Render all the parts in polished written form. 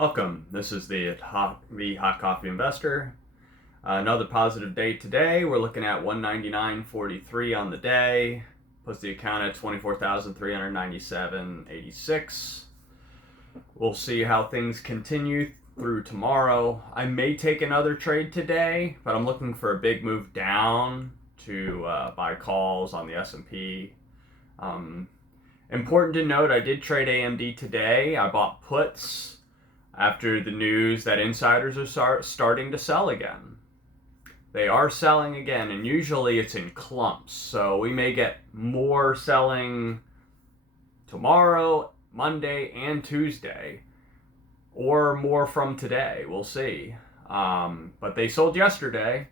Welcome. This is the Hot Coffee Investor. Another positive day today. We're looking at 199.43 on the day. Puts the account at 24,397.86. We'll see how things continue through tomorrow. I may take another trade today, but I'm looking for a big move down to buy calls on the S&P. Important to note, I did trade AMD today. I bought puts after the news that insiders are starting to sell again. They are selling again, and usually it's in clumps. So we may get more selling tomorrow, Monday, and Tuesday, or more from today. We'll see. But they sold yesterday,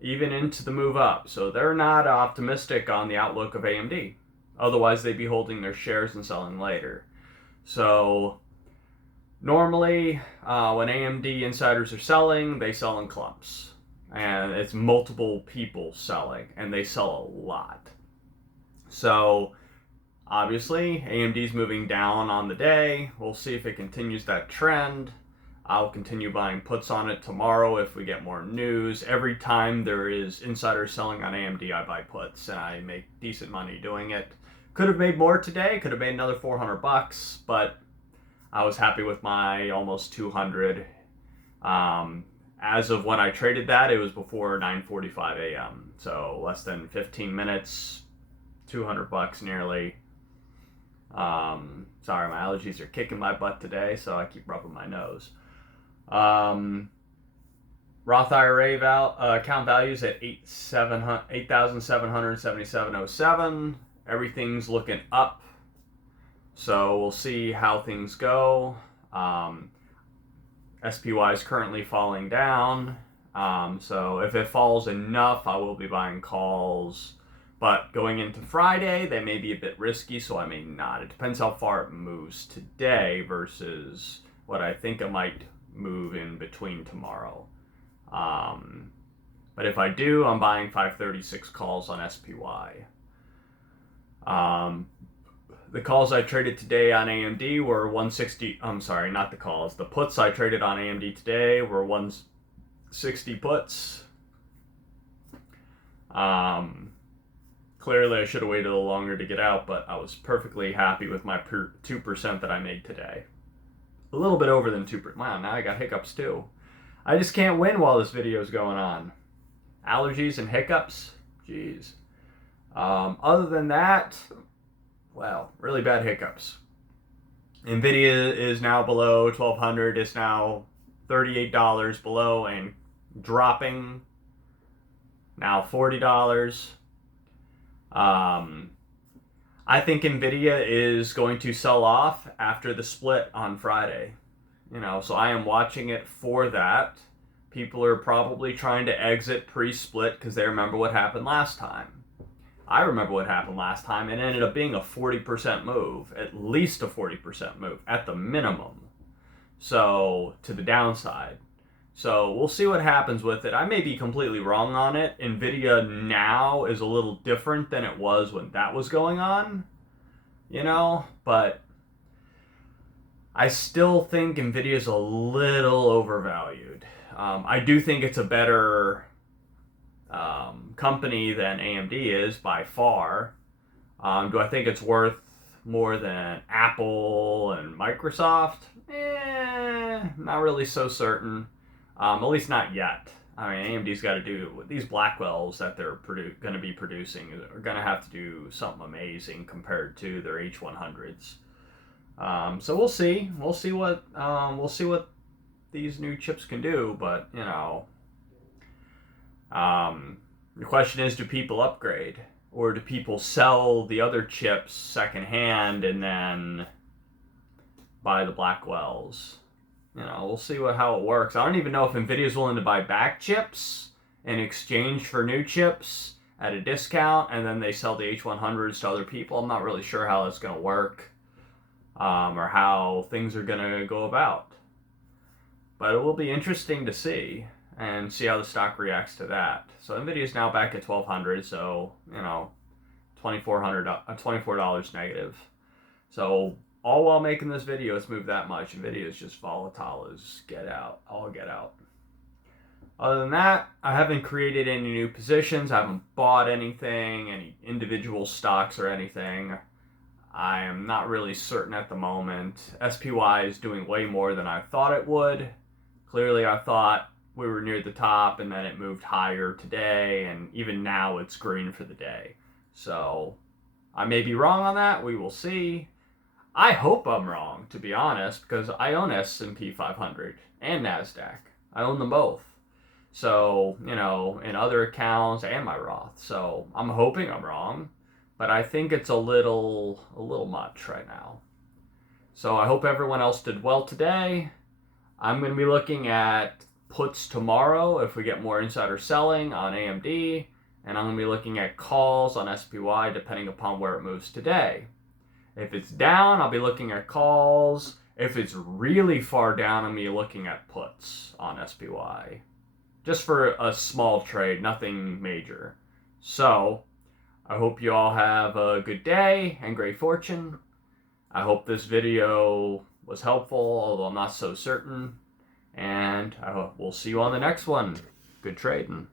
even into the move up. So they're not optimistic on the outlook of AMD. Otherwise, they'd be holding their shares and selling later. So normally, when AMD insiders are selling, they sell in clumps. And it's multiple people selling, and they sell a lot. So, obviously, AMD's moving down on the day. We'll see if it continues that trend. I'll continue buying puts on it tomorrow if we get more news. Every time there is insiders selling on AMD, I buy puts, and I make decent money doing it. Could have made more today, could have made another $400, but I was happy with my almost 200. As of when I traded that, it was before 9:45 a.m. So less than 15 minutes, $200 nearly. Sorry, my allergies are kicking my butt today, so I keep rubbing my nose. Roth IRA account values at 8,777.07. Everything's looking up. So we'll see how things go. SPY is currently falling down. So if it falls enough, I will be buying calls. But going into Friday, they may be a bit risky, so I may not. It depends how far it moves today versus what I think it might move in between tomorrow. But if I do, I'm buying 536 calls on SPY. The calls I traded today on AMD were 160. I'm sorry, not the calls. The puts I traded on AMD today were 160 puts. Clearly, I should have waited a little longer to get out, but I was perfectly happy with my 2% that I made today. A little bit over than 2%. Wow, now I got hiccups too. I just can't win while this video is going on. Allergies and hiccups? Jeez. Other than that, well, really bad hiccups. Nvidia is now below 1,200. It's now $38 below and dropping. Now $40. I think Nvidia is going to sell off after the split on Friday. So I am watching it for that. People are probably trying to exit pre-split because they remember what happened last time. I remember what happened last time. It ended up being a 40% move, at least a 40% move, at the minimum. So, to the downside. So, we'll see what happens with it. I may be completely wrong on it. Nvidia now is a little different than it was when that was going on. But I still think Nvidia is a little overvalued. I do think it's a better company than AMD is by far. Do I think it's worth more than Apple and Microsoft? Not really so certain. At least not yet. I mean, AMD's got to do these Blackwells that they're going to be producing are going to have to do something amazing compared to their H100s. So we'll see. We'll see what these new chips can do. But the question is, do people upgrade? Or do people sell the other chips secondhand and then buy the Blackwells? We'll see how it works. I don't even know if Nvidia is willing to buy back chips in exchange for new chips at a discount, and then they sell the H100s to other people. I'm not really sure how that's going to work, or how things are going to go about. But it will be interesting to see and see how the stock reacts to that. So Nvidia is now back at 1,200, so $24 negative. So all while making this video, it's moved that much. Nvidia is just volatile as get out. All get out. Other than that, I haven't created any new positions. I haven't bought anything, any individual stocks or anything. I am not really certain at the moment. SPY is doing way more than I thought it would. Clearly, I thought we were near the top and then it moved higher today, and even now it's green for the day. So I may be wrong on that. We will see. I hope I'm wrong, to be honest, because I own S&P 500 and NASDAQ. I own them both. So, you know, in other accounts and my Roth. So I'm hoping I'm wrong, but I think it's a little much right now. So I hope everyone else did well today. I'm going to be looking at puts tomorrow if we get more insider selling on AMD, and I'm going to be looking at calls on SPY depending upon where it moves today. If it's down, I'll be looking at calls. If it's really far down, I'm going to be looking at puts on SPY. Just for a small trade, nothing major. So, I hope you all have a good day and great fortune. I hope this video was helpful, although I'm not so certain. And I hope we'll see you on the next one. Good trading.